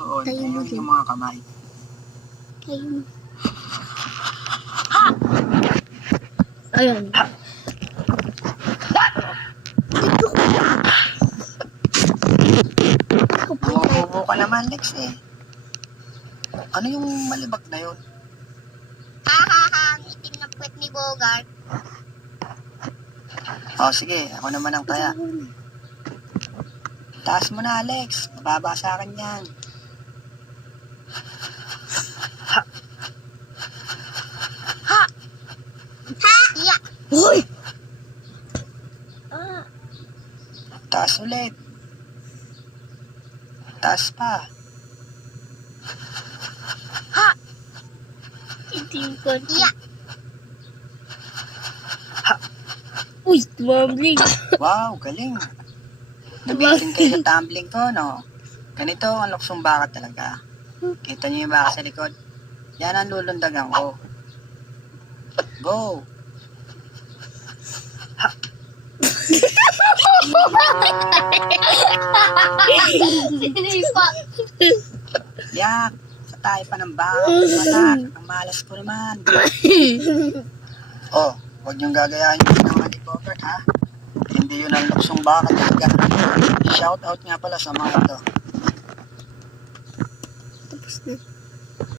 Doon, Tayo mo ayun din. yung mga kamay. Ayun. Ayun. Bumububo ka naman, Lex eh. Ano yung malibag na yun? Ang itim na puwet ni Bogart. Oh, sige, ako naman ang taya. Taas mo na, Alex. Mababa sa akin yan. Ya! Hoy! Taas ulit. Taas pa. Itim ko. Ya! Uy, tumbling. Wow, galing. Nabitin kayo sa tumbling ko, no? Ganito ang luksong baka talaga. Kita niyo yung baka sa likod? Yan ang lulundagan ko. Go! Sinipa. Yak! Sa tayo pa ng baka. Matak. Ang malas ko naman. Oh, huwag niyong gagayahin yung ginawa ni Bogart, ha? Hindi yun ang luksong baka talaga. Shout out nga pala sa mga ito.